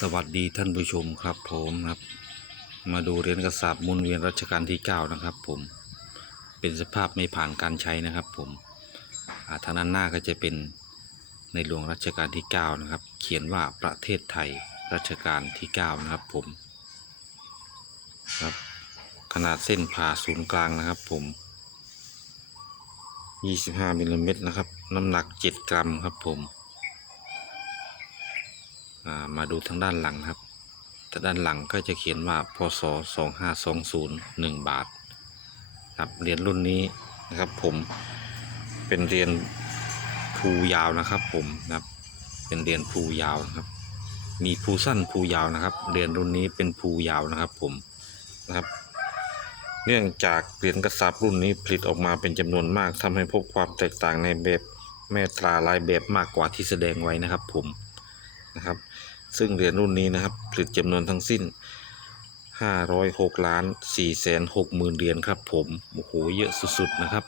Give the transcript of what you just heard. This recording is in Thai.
สวัสดีท่านผู้ชมครับผมครับ มาดูเหรียญกระสาบมุนเวียนรัชกาลที่ 9 นะครับผมเป็นสภาพไม่ผ่านการใช้นะครับผมทางด้านหน้าก็จะเป็นในหลวงรัชกาลที่ 9 นะครับ เขียนว่าประเทศไทยรัชกาลที่ 9 นะครับผมครับขนาดเส้นผ่าศูนย์กลางนะครับผม 25มิลลิเมตรนะครับ น้ำหนัก 7 กรัมครับผม มาดูทางด้านหลังครับทางด้านหลังก็จะเขียนว่าพศ2520 1 บาทครับเหรียญรุ่นนี้นะครับ ผมเป็นเหรียญภูยาวนะครับ ผมนะครับเป็นเหรียญภูยาวนะครับ มีภูสั้นภูยาวนะครับเหรียญรุ่นนี้เป็นภูยาวนะครับ ผมนะครับ เนื่องจากเหรียญกระสับรุ่นนี้ผลิตออกมาเป็นจำนวนมากทำให้พบความแตกต่างในแบบแม่ตราลายแบบมากกว่าที่แสดงไว้นะครับ ผม นะครับ ซึ่งเหรียญรุ่นนี้นะครับ ผลิตจำนวนทั้งสิ้น 506ล้าน4แสน6หมื่นเหรียญครับผม โอ้โห เยอะสุดๆนะครับ